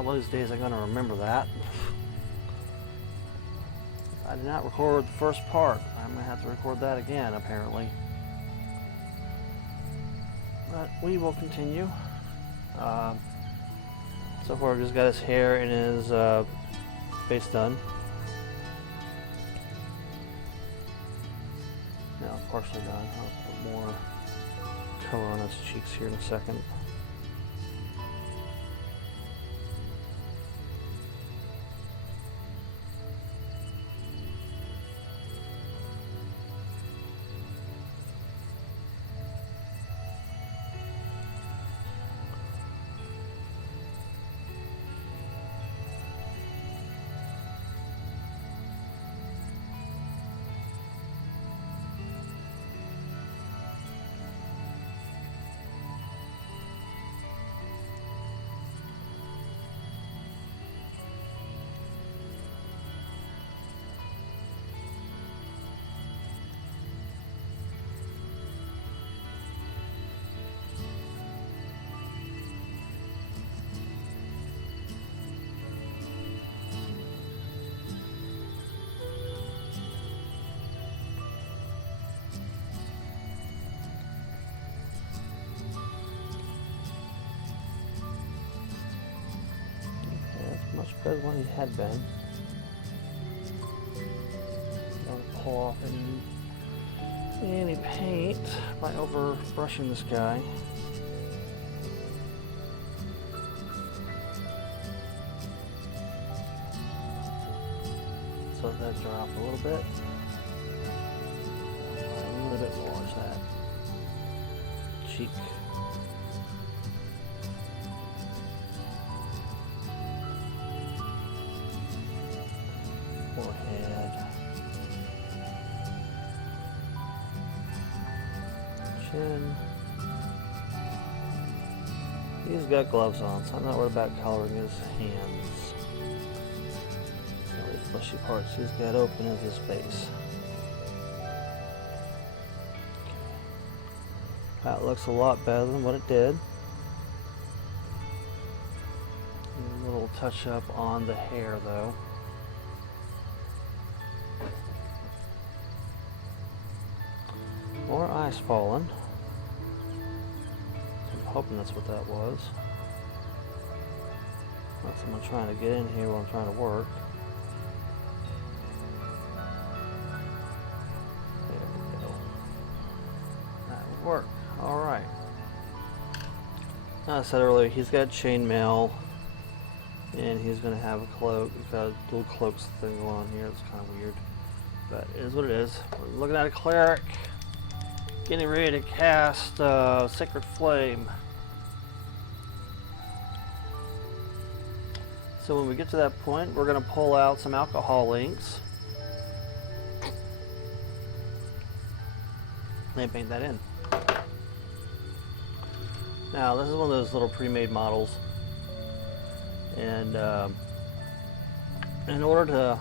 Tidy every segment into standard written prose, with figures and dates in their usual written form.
One of these days I'm going to remember that. I did not record the first part. I'm going to have to record that again, apparently. But we will continue. So far, I've just got his hair and his face done. Now, partially done. I'll put more color on his cheeks here in a second. good when he had been. Don't pull off any paint by over brushing this guy. So let that dry off a little bit. A little bit more is that cheek. Forehead. Chin. He's got gloves on, so I'm not worried about coloring his hands. The only fleshy parts he's got open is his face. That looks a lot better than what it did. A little touch up on the hair though. More ice falling. I'm hoping that's what that was. Not someone trying to get in here while I'm trying to work. There we go. That would work. Alright. As I said earlier, he's got chainmail and he's going to have a cloak. He's got a dual cloaks thing going on here. It's kind of weird. But it is what it is. We're looking at a cleric getting ready to cast Sacred Flame. So when we get to that point, we're going to pull out some alcohol inks and paint that in. Now this is one of those little pre-made models, and in order to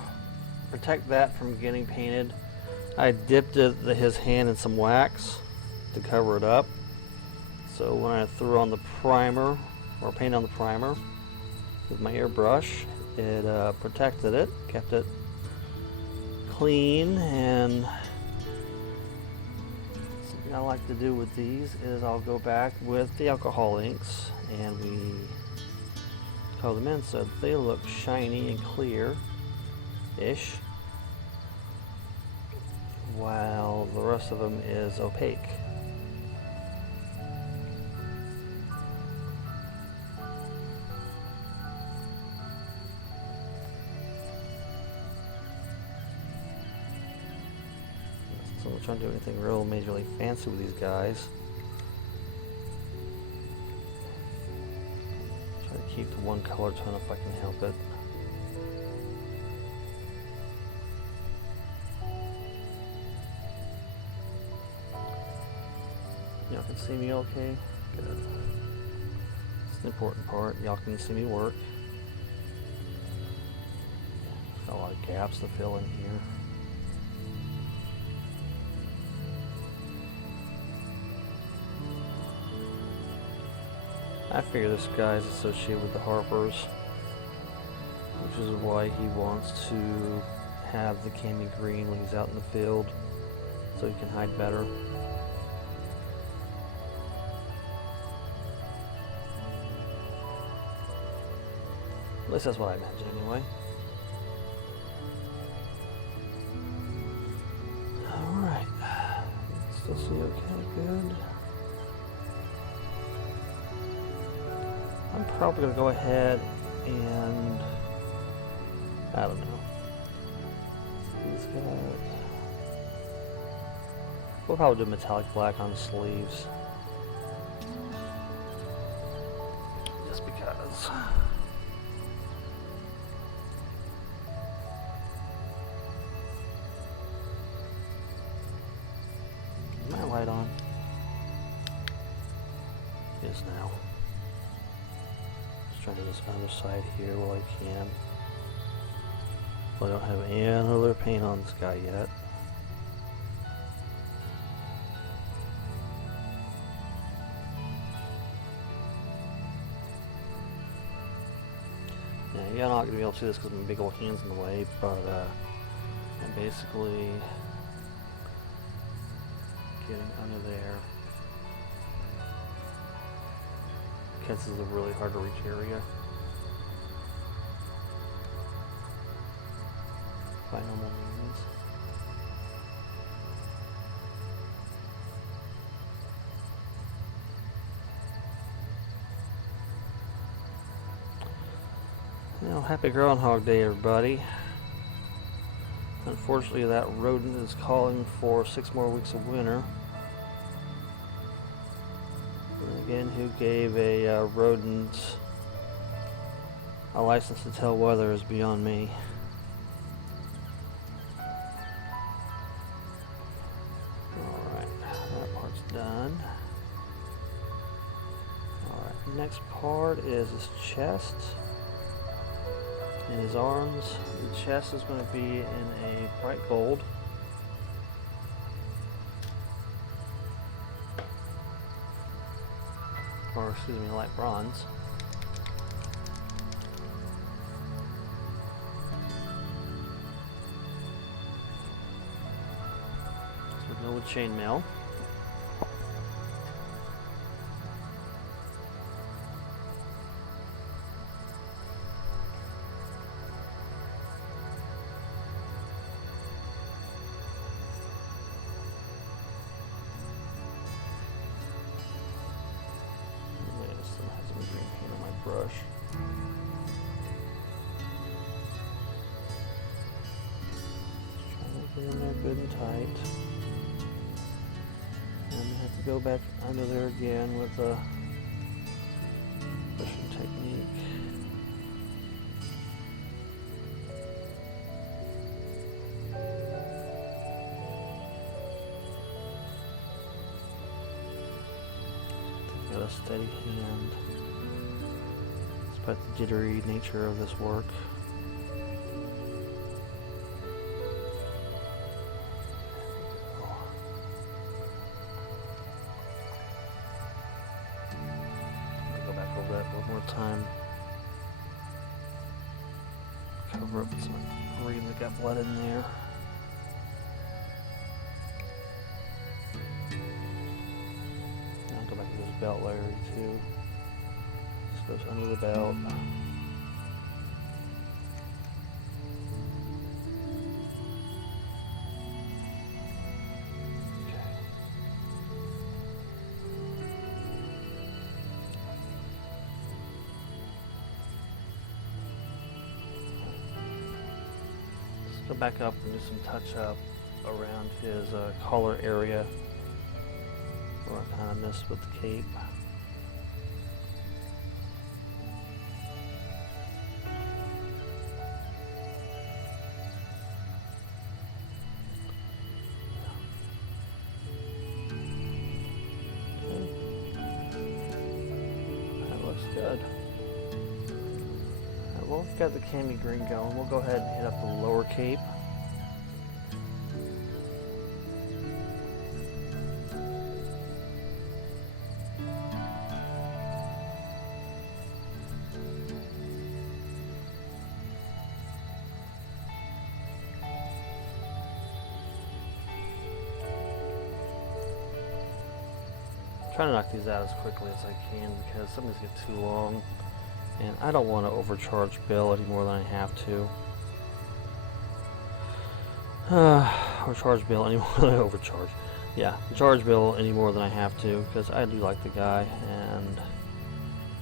protect that from getting painted, I dipped his hand in some wax to cover it up. So when I threw on the primer, or paint on the primer with my airbrush, it protected it, kept it clean. And something I like to do with these is I'll go back with the alcohol inks and we color them in so they look shiny and clear-ish, while the rest of them is opaque. So I'm not trying to do anything real majorly fancy with these guys. Try to keep the one color tone if I can help it. Y'all can see me okay? Good. It's the important part. Y'all can see me work. Got a lot of gaps to fill in here. I figure this guy is associated with the Harpers, which is why he wants to have the cami green when he's out in the field, so he can hide better. At least that's what I imagine anyway. Alright. Still see okay, good. I'm probably going to go ahead and, I don't know. He's got, we'll probably do metallic black on the sleeves. Just because. Is my light on? Yes, now. Just trying to do this other side here while I can. I don't have any other paint on this guy yet. Yeah, you're not going to be able to see this because my big old hand's in the way, but I'm basically getting under there. Because this is a really hard to reach area. by normal means. Well, happy Groundhog Day, everybody. Unfortunately, that rodent is calling for 6 more weeks of winter. And again, who gave a rodent a license to tell weather is beyond me. Alright, that part's done. Alright, next part is his chest and his arms. The chest is going to be in a bright gold. Or excuse me, light bronze. So we're going with chainmail. Brush. Just trying to get in there good and tight. And I have to go back under there again with a brushing technique. Got a steady hand. Despite the jittery nature of this work. Let me go back over that one more time. Cover up some green that got blood in there. Now go back to this belt layer too. Goes under the belt. Okay. Let's go back up and do some touch up around his collar area where I kind of missed with the cape. Good. Right, well, we've got the cami green going. We'll go ahead and hit up the lower cape. Trying to knock these out as quickly as I can because some of these get too long and I don't want to overcharge Bill any more than I have to. Or charge Bill any more than I overcharge. Yeah, charge Bill any more than I have to because I do like the guy and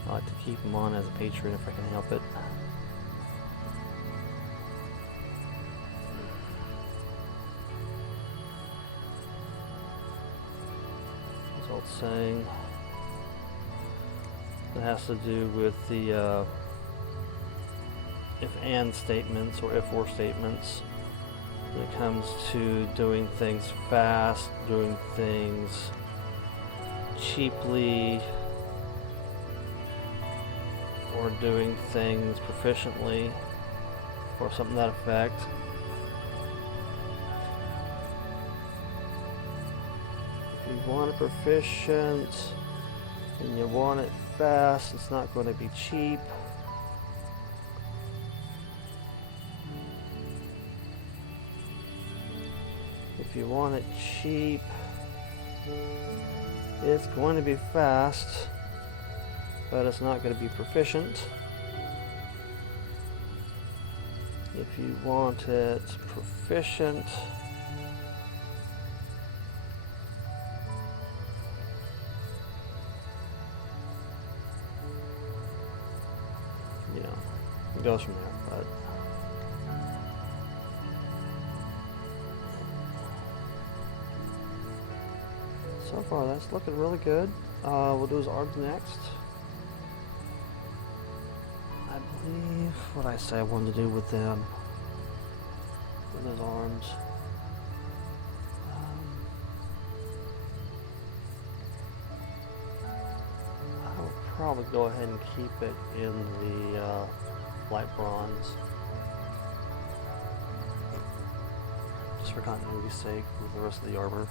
I like to keep him on as a patron if I can help it. Saying that has to do with the if and statements or if or statements when it comes to doing things fast, doing things cheaply, or doing things proficiently or something to that effect. You want it proficient and you want it fast, it's not going to be cheap. If you want it cheap, it's going to be fast, but it's not going to be proficient. If you want it proficient, you know, it goes from there. But so far, that's looking really good. We'll do his arms next. I believe what I said I wanted to do with them, with his arms. I would probably go ahead and keep it in the light bronze, just for continuity's sake with the rest of the armor.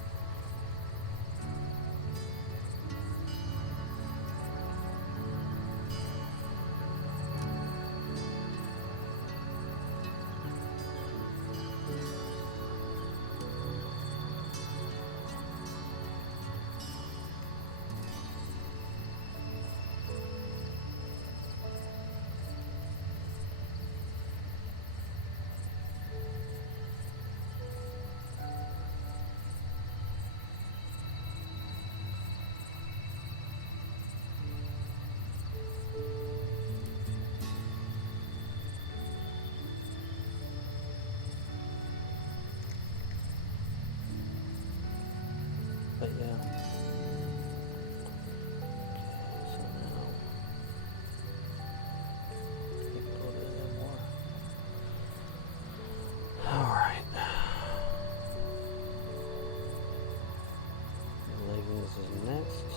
But yeah. Okay, so now take a little bit of that more. Alright. Leggings is next.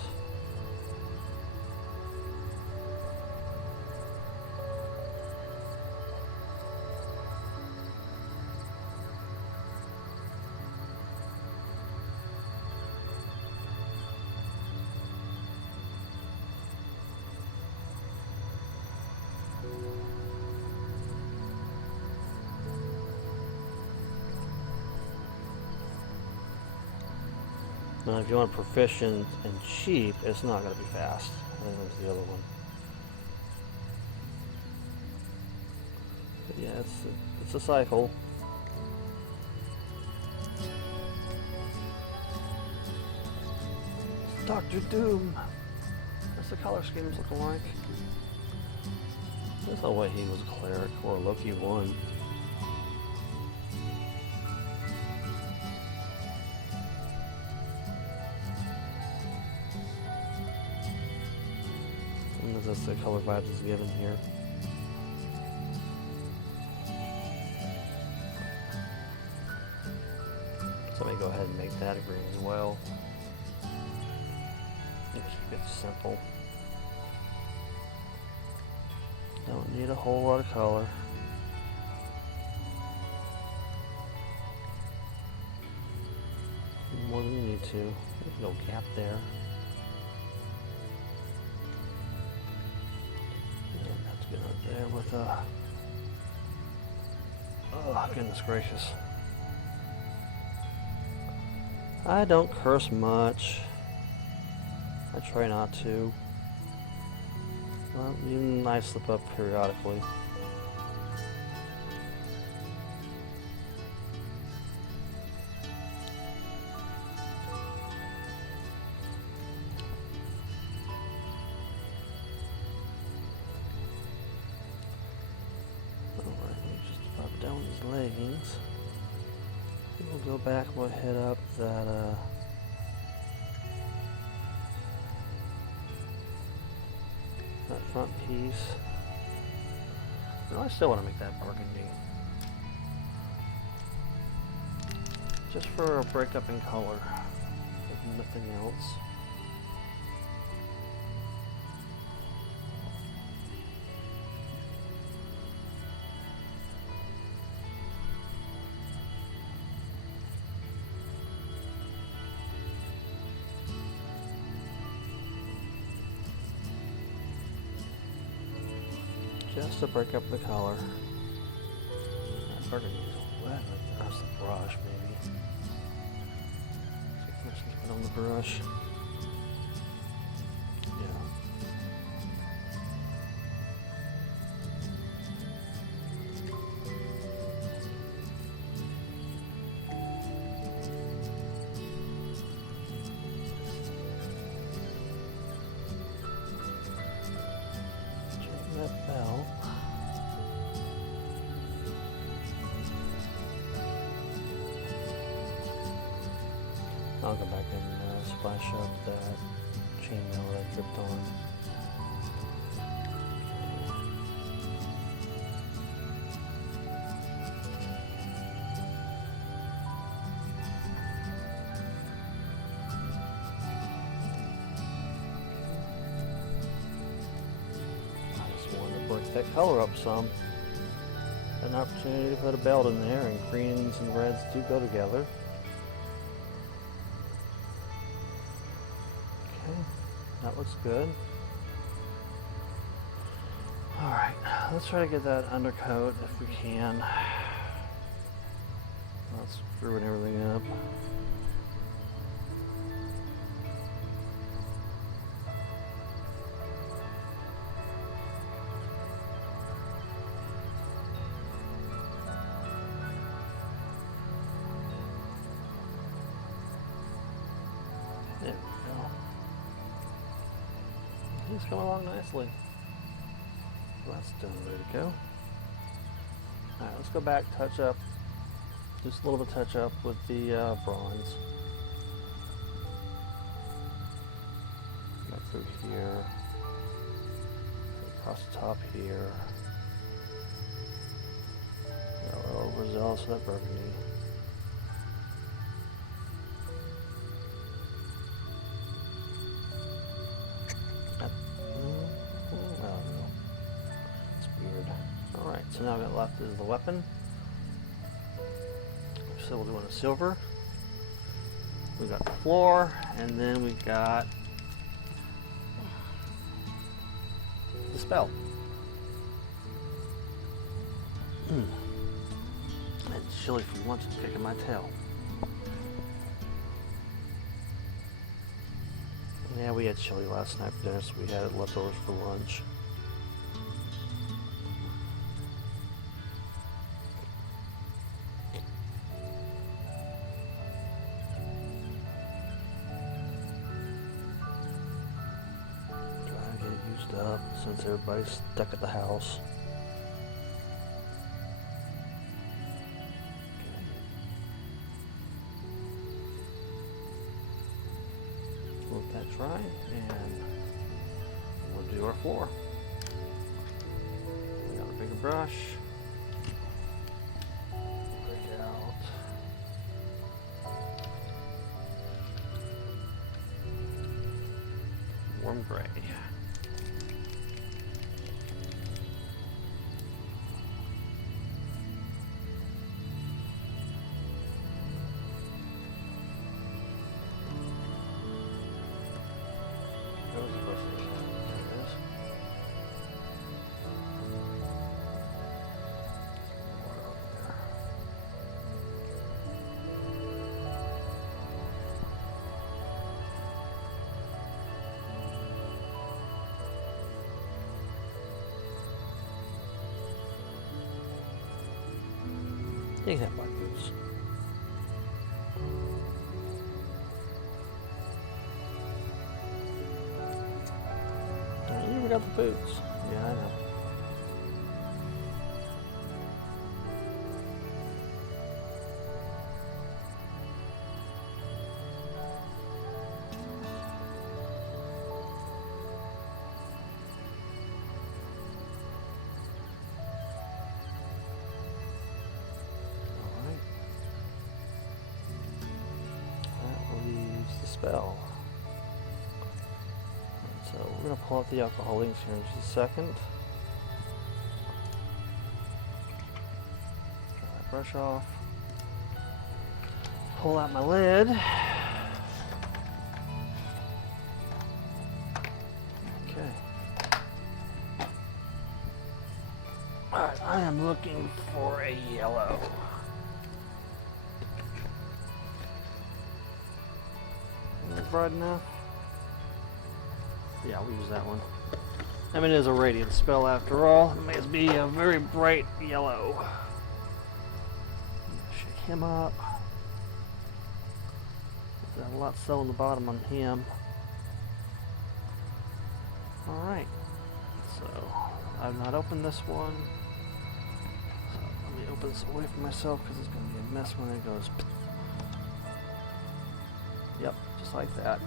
Now, if you want proficient and cheap, it's not going to be fast. I think that's the other one. But yeah, it's a cycle. Dr. Doom. What's the color schemes looking like? There's no way he was a cleric or a Loki 1. That's the color vibes is given here. So let me go ahead and make that a green as well. And keep it simple. Don't need a whole lot of color. More than you need to. There's no gap there. There with oh goodness gracious. I don't curse much. I try not to. Well, even I slip up periodically. Leggings. We'll go back and we'll hit up that that front piece. No, I still want to make that burgundy. Just for a breakup in color, if nothing else. Just to break up the color. That burgundy is wet. That's the brush, maybe. See if there's on the brush. Yeah. I'll go back and splash up that chainmail that I dripped on. Break that color up some. An opportunity to put a belt in there, and greens and reds do go together. Okay, that looks good. Alright, let's try to get that undercoat if we can. Not screwing everything up. There we go. He's coming along nicely. Well, that's done, ready to go. Alright, let's go back, touch up. Just a little bit of touch up with the bronze. Back through here. Across the top here. Got a little overzealous with that burgundy. So now what left is the weapon. So we'll do one of silver. We got the floor, and then we got the spell. It's chilly from lunch, it's kicking my tail. Yeah, we had chili last night for dinner, so we had it leftovers for lunch. Up since everybody's stuck at the house. Okay. Let that dry, and we'll do our floor. We got a bigger brush. Break out. Warm gray. You can have black boots. You never got the boots. Yeah, I know. Spell. And so we're going to pull out the alcohol inks here in just a second. Dry that brush off. Pull out my lid. Okay. Alright, I am looking for a yellow. Bright enough? Yeah, we'll use that one. I mean, it is a radiant spell after all. It may be a very bright yellow. Shake him up. Got a lot still on the bottom on him. Alright. So, I've not opened this one. So, let me open this away from myself because it's going to be a mess when it goes. Yep, just like that.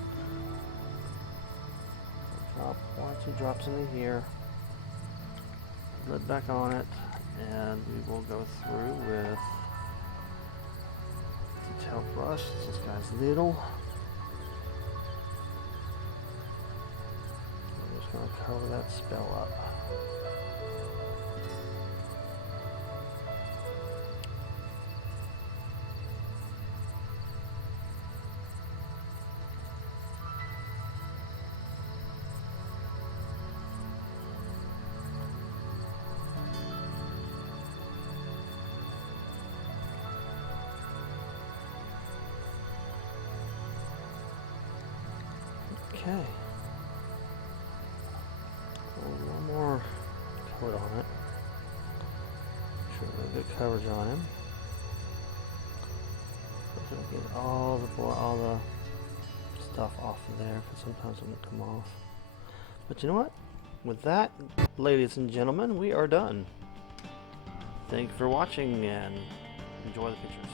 Drop 1 or 2 drops into here. Lid back on it, and we will go through with detail brush. This guy's little. I'm just going to cover that spell up. Okay. One more coat on it. Make sure we have good coverage on him. So get all the stuff off of there, because sometimes it won't come off. But you know what? With that, ladies and gentlemen, we are done. Thank you for watching and enjoy the pictures.